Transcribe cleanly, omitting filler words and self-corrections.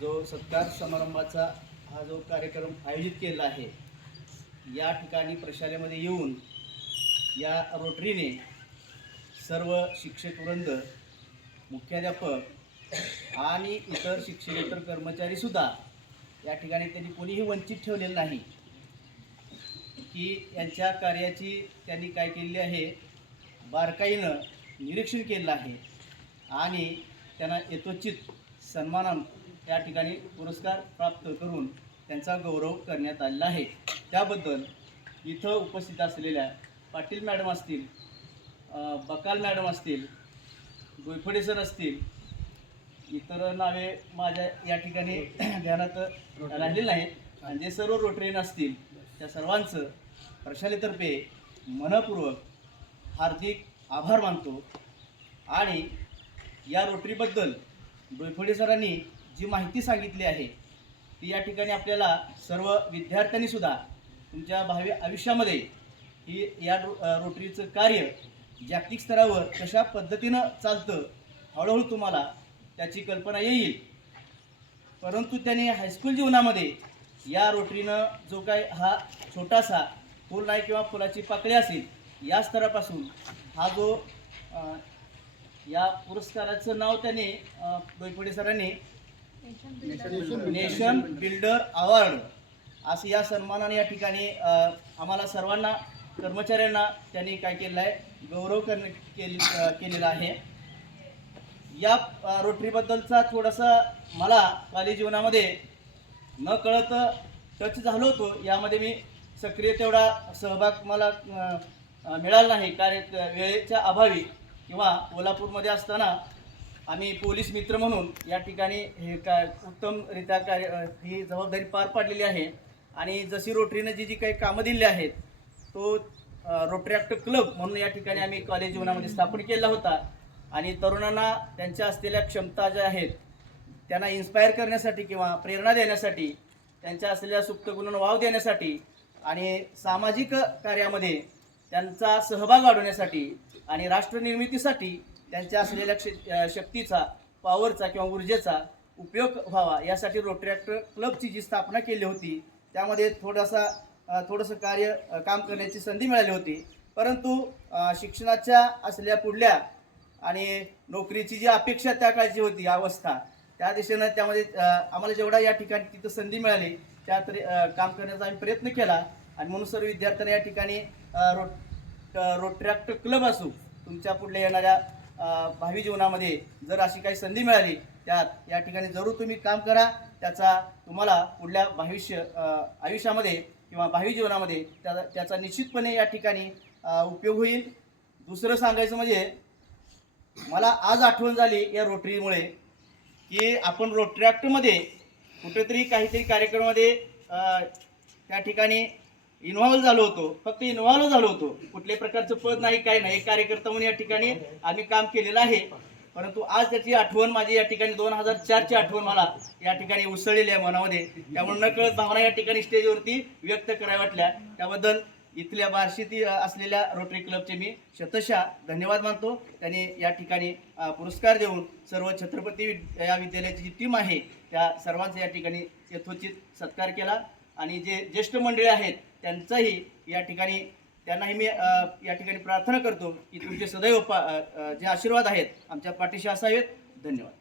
जो सत्कार समारंभाचा हा जो कार्यक्रम आयोजित केला आहे, या ठिकाणी प्रशालेमध्ये येऊन या रोटरीने सर्व शिक्षक वृंद, मुख्याध्यापक आणि इतर शिक्षकेतर कर्मचारीसुद्धा या ठिकाणी त्यांनी कोणीही वंचित ठेवलेलं नाही की यांच्या कार्याची त्यांनी काय केलेली आहे, बारकाईनं निरीक्षण केलेलं आहे आणि त्यांना यथोचित सन्मानानं या ठिकाणी पुरस्कार प्राप्त करून त्यांचा गौरव करण्यात आलेला आहे। त्याबद्दल इथं उपस्थित असलेल्या पाटील मॅडम असतील, बकाल मॅडम असतील, गोयफडे सर असतील, इतर नावे माझ्या या ठिकाणी ध्यानात राहिलेले नाहीत आणि जे सर्व रोटरीयन असतील त्या सर्वांचं प्रशालेतर्फे मनपूर्वक हार्दिक आभार मानतो। आणि या रोटरीबद्दल गोयफडे सरांनी जी माहिती सांगितली आहे ती या ठिकाणी आपल्याला सर्व विद्यार्थ्यांनी सुद्धा तुमच्या भावी आयुष्यामध्ये ही या रोटरीचं कार्य जागतिक स्तरावर कशा पद्धतीनं चालतं हळूहळू तुम्हाला त्याची कल्पना येईल। परंतु त्यांनी हायस्कूल जीवनामध्ये या रोटरीनं जो काय हा छोटासा फूल नाही किंवा फुलाची पाकळी असेल या स्तरापासून हा जो या पुरस्काराचं नाव त्याने गोयफडे सरांनी नेशन बिल्डर अवॉर्ड असं या सन्मानाने या ठिकाणी आम्हाला सर्वांना कर्मचाऱ्यांना त्यांनी काय केलेलं आहे, गौरव केलेला आहे। या रोटरीबद्दलचा थोडासा मला कॉलेज जीवनामध्ये न कळत टच झालो होतो, यामध्ये मी सक्रिय तेवढा सहभाग मला मिळाला नाही कारण वेळेच्या अभावी किंवा कोल्हापूरमध्ये असताना आम्ही पोलीस मित्र म्हणून या ठिकाणी हे उत्तमरित्या ही जबाबदारी पार पाडलेली आहे। आणि जशी रोटरीने जी काही कामं दिली आहेत तो रोटरी ॲक्ट क्लब म्हणून या ठिकाणी आम्ही कॉलेज जीवनामध्ये स्थापन केला होता आणि तरुणांना त्यांच्या असलेल्या क्षमता ज्या आहेत त्यांना इन्स्पायर करण्यासाठी किंवा प्रेरणा देण्यासाठी, त्यांच्या असलेल्या सुप्त गुणांना वाव देण्यासाठी आणि सामाजिक कार्यामध्ये त्यांचा सहभाग वाढवण्यासाठी आणि राष्ट्रनिर्मितीसाठी त्यांच्या असलेल्या शक्तीचा, पॉवरचा किंवा ऊर्जेचा उपयोग व्हावा यासाठी रोटरी ॲक्ट क्लबची जी स्थापना केली होती त्यामध्ये थोडंसं काम करण्याची संधी मिळाली होती। परंतु शिक्षणाच्या असलेल्या पुढल्या आणि नोकरीची जी अपेक्षा त्या काळची होती अवस्था त्या दिशेनं त्यामध्ये आम्हाला जेवढा या ठिकाणी तिथं संधी मिळाली त्या काम करण्याचा आम्ही प्रयत्न केला आणि म्हणून सर्व विद्यार्थ्यांना या ठिकाणी रोटरी ॲक्ट क्लब असू तुमच्या पुढल्या येणाऱ्या भावी जीवनामध्ये जर अशी काही संधी मिळाली त्यात या ठिकाणी जरूर तुम्ही काम करा, त्याचा तुम्हाला पुढल्या आयुष्यामध्ये किंवा भावी जीवनामध्ये त्याचा निश्चितपणे या ठिकाणी उपयोग होईल। दुसरं सांगायचं म्हणजे मला आज आठवण झाली या रोटरीमुळे की आपण रोटरी ॲक्टमध्ये कुठेतरी काहीतरी कार्यक्रमामध्ये त्या ठिकाणी इन्व्हॉल्व झालो होतो, फक्त इन्व्हॉल्व झालो होतो, कुठल्याही प्रकारचं पद नाही, काही नाही, एक कार्यकर्ता म्हणून या ठिकाणी आम्ही काम केलेलं आहे। परंतु आज त्याची आठवण माझी या ठिकाणी 2004ची आठवण मला या ठिकाणी उसळलेली आहे मनामध्ये, त्यामुळे नकळत भावना या ठिकाणी स्टेजवरती व्यक्त कराव्या वाटल्या। त्याबद्दल इथल्या बार्शीतील असलेल्या रोटरी क्लबचे मी शतशः धन्यवाद मानतो। त्यांनी या ठिकाणी पुरस्कार देऊन सर्व छत्रपती या विद्यालयाची जी टीम आहे त्या सर्वांचा या ठिकाणी यथोचित सत्कार केला आणि जे ज्येष्ठ मंडळी आहेत त्यांचाही या ठिकाणी त्यांनाही मी या ठिकाणी प्रार्थना करतो की तुमचे सदैव जे आशीर्वाद आहेत आमच्या पाठीशी असावेत। धन्यवाद।